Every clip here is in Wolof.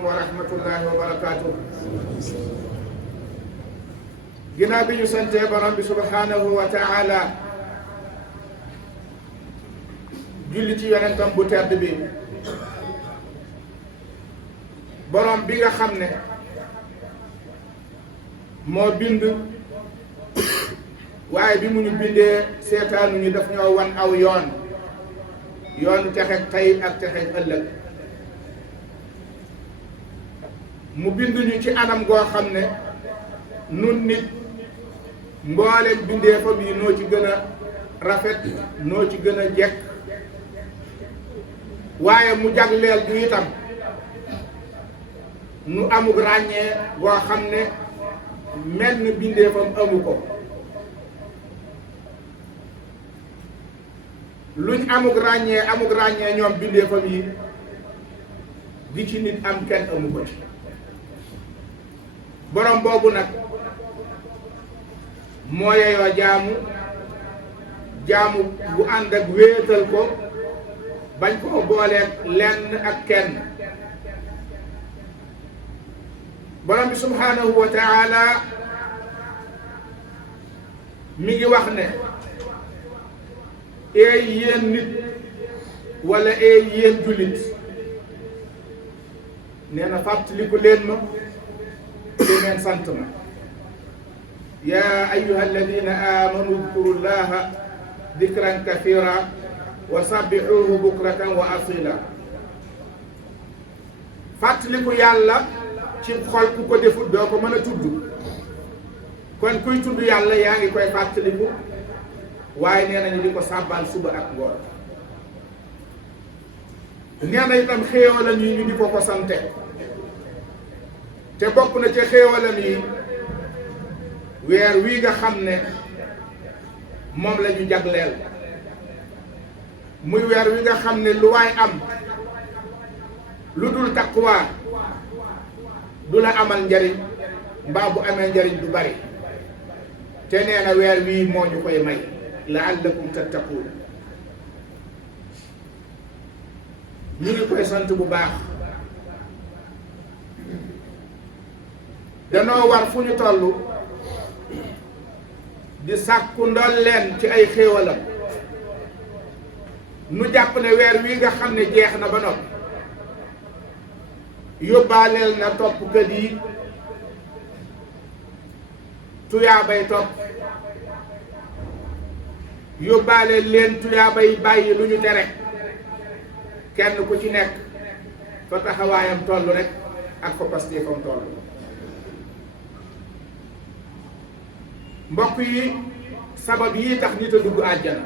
aleykum wa rahmatullahi wa barakatuh. ginnaaw bi ñu santee borom bi subhanahu wa taala julli ci yonentam bu tedd bi borom bi nga xam ne moo bind waaye bi mu ñu bindee seetaanu ñu daf ñoo wan aw yoonu texeg tey ak texeg ëllëg mu bind ñu ci anam goo xam ne nun nit mbooleem bindeefam yi noo ci gën a rafet noo ci gën a jekk waaye mu jagleel ju itam nu amug ràññee goo xam ne menn bindeefam amu ko luñ amug ràññee ñoom bindeefam yi gi ci nit am kenn amu ko ci borom boobu nag moo yeyoo jaamu bu ànd ak wéetal ko bañ koo booleeg lenn ak kenn borom bi subhanahu wa taala mi ngi wax ne eey yéen nit wala eey yéen jullit nee na fàttaliku leen ma te ngeen sant ma yaa ayyuha alladina amanu udkuru llaha dikran kathira wa sabbihuhu bukratan wa asila fàttaliku yàlla ci xol ku ko defut doo ko mën a tudd kon kuy tudd yàlla yaa ngi koy fàttaliku waaye nee nañu di ko sàbbal suba ak ngoon nee na itam xéewalam yi ñu di ko sante te bokk na ca xéewalam yi weer wii nga xam ne moom la ñu jagleel muy weer wi nga xam ne lu waay am lu dul taqwa du la amal njariñ mbaa bu amee njariñ du bari te nee na weer wii moo ñu koy may la'allakum tattaquun ñu ngi koy sant bu baax danoo war fu ñu toll di sàkku ndolleen ci ay xéewalam nu jàpp ne weer wi nga xam ne jeex na ba noppi yóbbaaleel na toppkat yi tuyaabay topp yóbbaaleel leen tuyaabay bàyyi lu ñu tere kenn ku ci nekk fa taxawaayam toll rek ak fa pastéefam toll mbokk yi sabab yi tax nit a dugg àjjana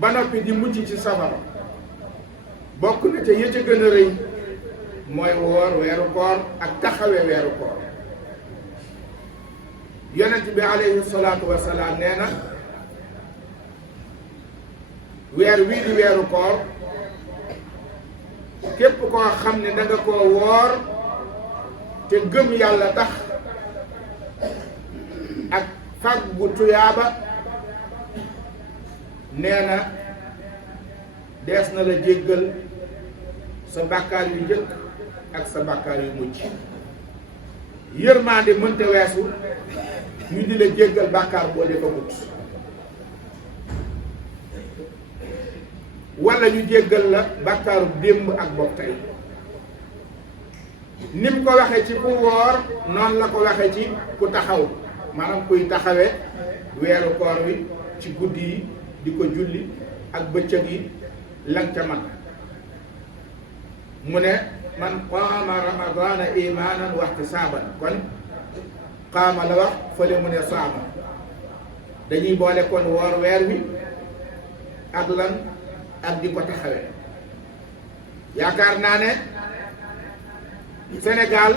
ba noppi di mucc ci safara bokk na ca yë ca gën a rëy mooy woor weeru koor ak taxawe weeru koor yonent bi alayhi salaatu wasalaam nee na weer wii di weeru koor képp koo xam ne da nga koo woor te gëm yàlla tax ak faggu tuyaaba nee na dees na la jéggal sa bàkkaar yu njëkk ak sa bàkkaar yu mujj yërmaande mënta weesu ñu di la jéggal bàkkaar boo defagut wala ñu jéggal la bàkkaaru démb ak bopp tey ni mu ko waxee ci ku woor noonu la ko waxee ci ku taxaw maanaam kuy taxawe weeru koor wi ci guddi yi di ko julli ak bëccëg yi lan ca man mu ne man qaama ramadana imanan wa ihtisaban kon qaama la wax fële mu ne saama dañuy boole kon woor weer wi ak lan ak di ko taxawe yaakaar naa ne Sénégal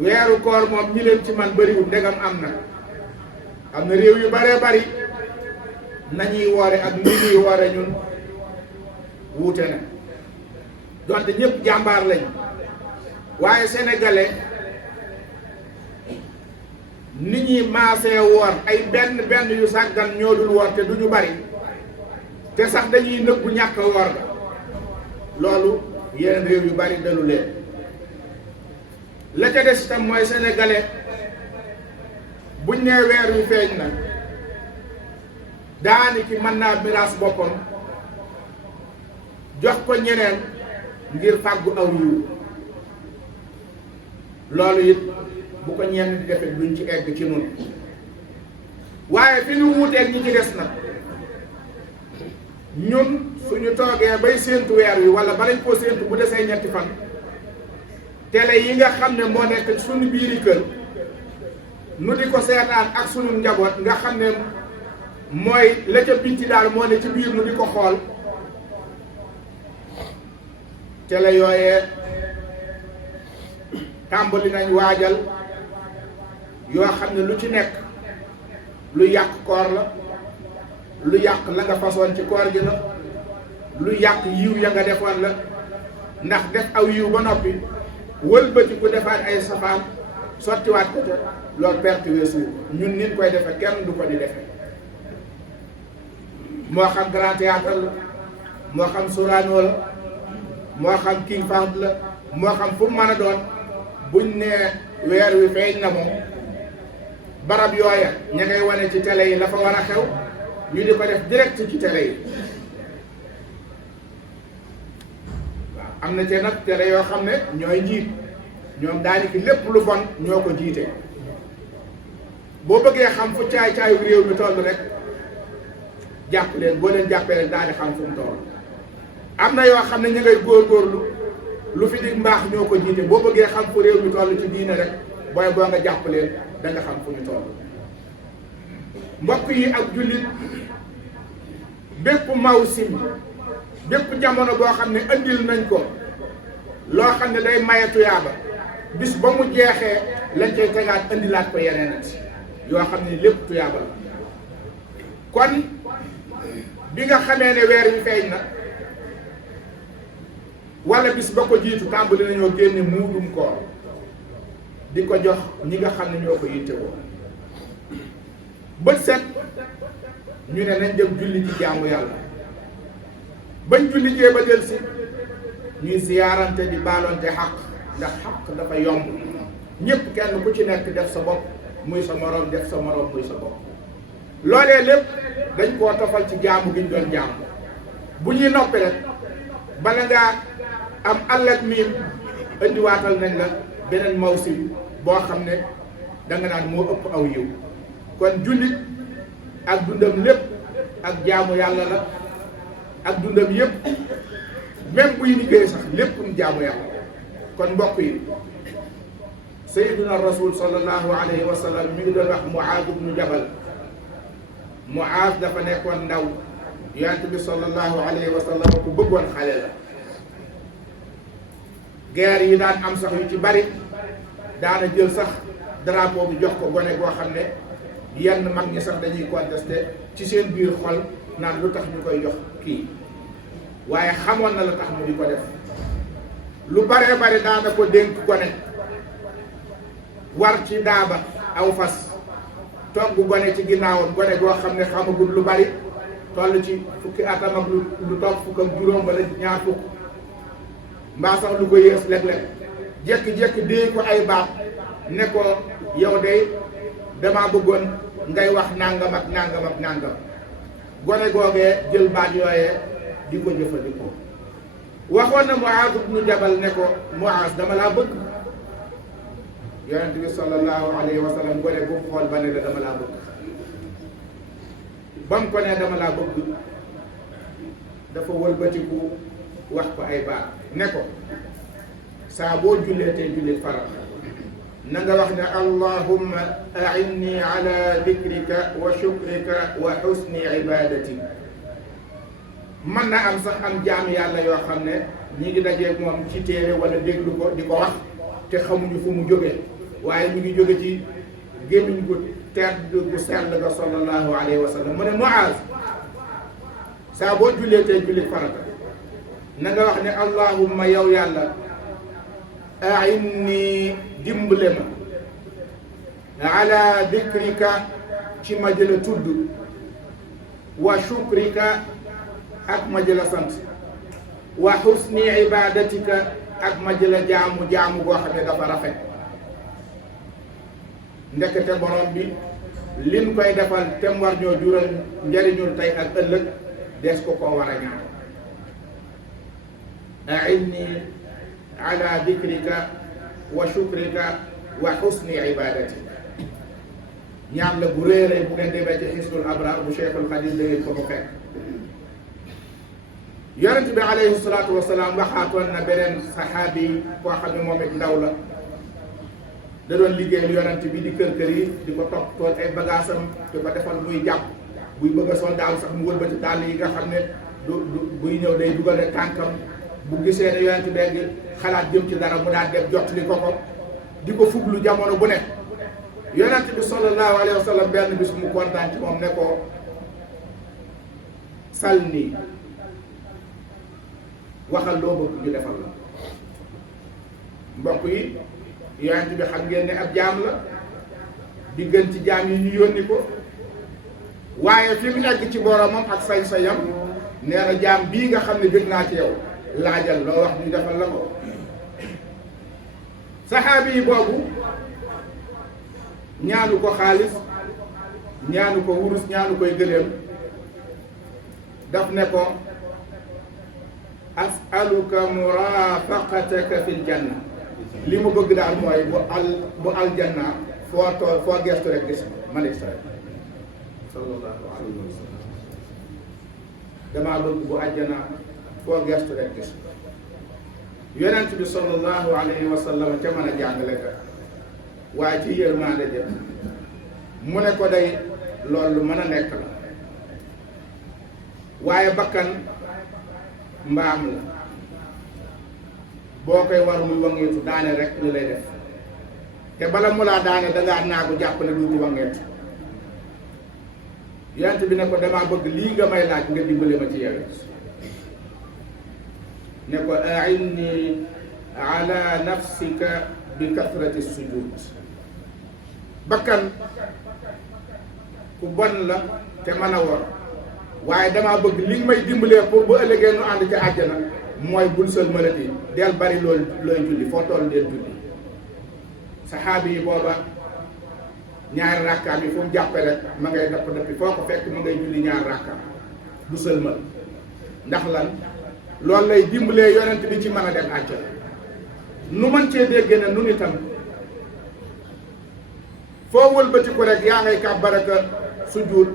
weeru koor moom ñi leen ci man bëriwul ndegam am na réew yu baree bari nañuy woore ak ni ñuy woore ñun wuute na donte ñëpp jàmbaar lañ waaye sénégalais ni ñuy maasee woor ay benn yu sàggan ñoo dul woor te du ñu bari te sax dañuy nëbbu ñàkk woor ga loolu yeneen réew yu bari dalu leen. la ca des itam mooy sénégalais buñ nee weer wi feeñ na daani ki mën naa miraas boppam jox ko ñeneen ngir fàggu aw yiw loolu it bu ko ñenn di defee duñ ci egg ci nun waaye fi ñu wuuteeg ñi ci des nag ñun suñu toogee bay séentu weer wi wala balañ koo séentu bu desee ñetti fan télé yi nga xam ne moo nekk suñu biiri kër nu di ko seetaan ak suñu njaboot nga xam ne mooy la ca bitti daal moo ne ci biir nu di ko xool télé yooyee tàmbali nañ waajal yoo xam ne lu ci nekk lu yàq koor la lu yàq la nga façon ci koor gi la lu yàq yiw ya nga defoon la ndax def aw yiw ba noppi wëlbati ku defaat ay safaan sottiwaat ko ca loolu perte weesu ñun nin koy defe kenn du ko di defe moo xam Grand Théâtre la moo xam Sorano la moo xam King Fahd la moo xam fu mu mën a doon buñ nee weer wi feeñ na moom barab yooya ña ngay wane ci télé yi la fa war a xew ñu di ko def direct ci télé yi waaw am na ci nag télé yoo xam ne ñooy njiit ñoom daanaka lépp lu bon ñoo ko jiite boo bëggee xam fu caay-caayu réew mi toll rek jàpp leen boo leen jàppee rek daal di xam fu mu toll am na yoo xam ne ñu ngay góorgóorlu lu fi dig mbaax ñoo ko jiite boo bëggee xam fu réew mi toll ci diine rek booy boo nga jàpp leen da nga xam fu ñu toll mbokk yi ak jullit bépp mawsim bépp jamono boo xam ne andil nañ ko loo xam ne day maye tuyaaba bis ba mu jeexee lañ koy tegaat andilaat ko yeneen at yoo xam ne lépp tuyaaba la kon bi nga xamee ne weer wi feeñ na wala bis ba ko jiitu tàmbali nañoo génne muudum koor di ko jox ñi nga xam ne ñoo ko yittewoo bët set ñu ne nañ dem julli ci jaamu yàlla bañ julli jee ba del si ñuy ziyaarante di baalonte xaq ndax xaq dafa yomb ñépp kenn ku ci nekk def sa bopp muy sa moroom def sa moroom muy sa bopp loolee lépp dañ koo tofal ci jaamu gi ñu doon jaamu bu ñuy noppi rek bala ngaa am àllat miim indiwaatal nañ la beneen mawsim boo xam ne danga naan moo ëpp aw yiw kon jullit ak dundam lépp ak jaamu yàlla la ak dundam yépp même buy liggéey sax lépp mu jaamu yàlla kon mbokk yi sayyiduna rasul sallallahu alayhi wa sallam mi ngi doon wax Muaaz ibnu Jabal Muaaz dafa nekkoon ndaw yonent bi sallallahu alayhi wa sallam ku bëggoon xale la guerre yi daan am sax yu ci bari daana jël sax drapeau bi jox ko gone goo xam ne yenn mag ñi sax dañuy contesté ci seen biir xol naan lu tax ñu koy jox kii waaye xamoon na la tax mu di ko def lu baree bari daana ko dénk gone war ci daaba aw fas togg gone ci ginnaawam gone goo xam ne xamagul lu bari toll ci fukki atam ak lu toog fukk ak juróom wala ñaar fukk mbaa sax lu ko yées léeg-léeg jékki-jékki déey ko ay baat ne ko yow de damaa bëggoon ngay wax nangam ak nangam ak nangam gone googee jël baat yooyee di ko jëfandikoo waxoon na Muaaz ibnu Jabal ne ko Muaaz dama laa bëgg yonent bi sallallahu alayhi wa sallam gone bu xool ba ne la dama laa bëgg ba mu ko ne dama laa bëgg dafa wëlbatiku wax ko ay baat ne ko saa boo jullee tey jullit farata na nga wax ne allahumma a'inni ala dhikrika wa shukrika wa husni ibadati mën na am sax am jaam yàlla yoo xam ne ñi ngi dajeeg moom ci téere wala déglu ko di ko wax te xamuñu fu mu jógee waaye ñu ngi jóge ci gémmiñ gu tedd gu sell ga sallallahu alayhi wa sallam mu ne Muaaz saa boo jullee tey jullit farata na nga wax ne allahumma yow yàlla a'inni dimbale ma ala dhikrika ci ma jëla tudd wa shukrika ak ma jëla sant wa husni ibadatika ak ma jëla jaamu goo xam ne dafa rafet. ndekete borom bi liñ koy defal te mu war ñoo jural njariñul tey ak ëllëg des ko koo war a ñaan. a'inni ala dikrika wa shukrika wa husni ibadatika. ñaan la bu réeree bu ngeen demee ci Hisnul Abrar bu Cheikhul Khadim da ngeen ko fa fekk. yonent bi alayhi salaatu wa salaam waxaatoon na beneen saxaabi koo xam ne moom it ndaw la da doon liggéeyal yonent bi di kër yi di ko toppatoon ay bagaasam di ko defal muy jàpp buy bëgg a sol daal sax mu wëlbati dàll yi nga xam ne du buy ñëw day dugale tànkam bu gisee ne yonent bi xalaat jëm ci dara mu daan dem jot li ko di ko fuglu jamono bu nekk. yonent bi sallallahu alayhi wa sallam benn bis mu kontaan ci moom ne ko sal nii waxal loo bëgg ñu defal la. mbokk yi yonent bi xam ngeen ne ab jaam la di gën ci jaam yi ñu yónni ko waaye fi mu egg ci boromam ak sañ-sañam nee na jaam bii nga xam ne bëgg naa ci yow laajal loo wax ñu defal la ko. saxaabi yi boobu ñaanu ko xaalis ñaanu ko wurus ñaanu koy gëléem daf ne ko as'aluka murafaqataka fil janna. li ma bëgg daal mooy bu aljanna foo gestu rek gis ma ne sallallahu alayhi wa sallam damaa bëgg bu aljanna foo gestu rek gis yonent bi sallallahu alayhi wa sallam ca mën a jàngale ka waaye ci yërmande ja mu ne ko day loolu mën a nekk la waaye bakkan mbaam la boo koy war muy wangeetu daane rek lu lay def te bala mu laa daane dangaa naagu jàpp ne duuti wangeetu. yonent bi ne ko damaa bëgg lii nga may laaj nga dimbale ma ci yow ne ko a'inni ala nafsika bi kathrati sujud. bakkan ku bon la te mën a wor waaye damaa bëgg li may dimbalee pour bu ëllëgee nu ànd ci àjjana mooy bul sël maladi del bari loolu looy julli foo toll del julli. saxaabi yi booba ñaari rakkaam yi fu mu jàppe rek ma ngay dapp dappi foo ko fekk ma ngay julli ñaari rakkaam du sëlmal ndax lan loolu lay dimbalee yonent bi ci mën a dem àjjana. nu mën cee dégg ne nu itam foo wëlbati ko rek yaa ngay kàbbaraka sujjuut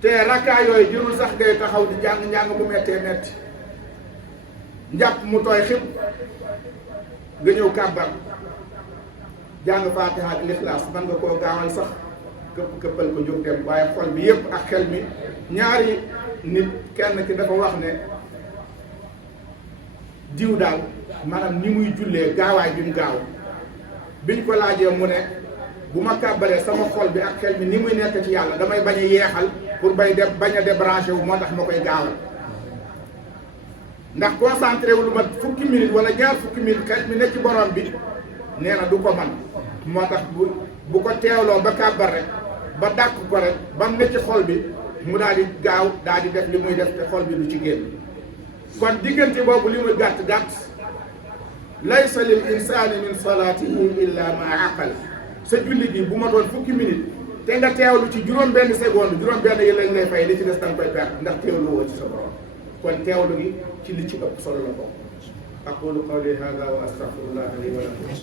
te rakkaa yooyu jërul sax ngay taxaw di njàng bu mettee metti njàpp mu tooy xib nga ñëw kàbbar jàng faatiha ak lixlaas man nga koo gaawal sax këppal ko jóg dem waaye xol bi yépp ak xel mi ñaari nit kenn ki dafa wax ne diw daal maanaam ni muy jullee gaawaay bi mu gaaw biñ ko laajee mu ne bu ma kàbbaree sama xol bi ak xel mi ni muy nekk ci yàlla damay bañ a yeexal pour bañ a débranché wu moo tax ma koy gaawal ndax concentré wu lu mat fukki minute wala ñaar fukki minute xel mi nekk ci borom bi nee na du ko man moo tax bu ko teewloo ba kàbbar rek ba dàq ko rek ba mu ne ci xol bi mu daal di gaaw daal di def li muy def te xol bi du ci génn. kon diggante boobu li muy gàtt gàtt laysa lil insaani min salaatihi illa ma aqal. sa julli gi bu ma doon fukki minute te nga teewlu ci juróom-benn seconde juróom-benn yi lañ lay fay li ci des danga koy perte ndax teewlu woo ci sa borom kon teewlu gi ci li ci ëpp solo la ko. aqulu qawli hada wa astaghfirullah li wa lakum.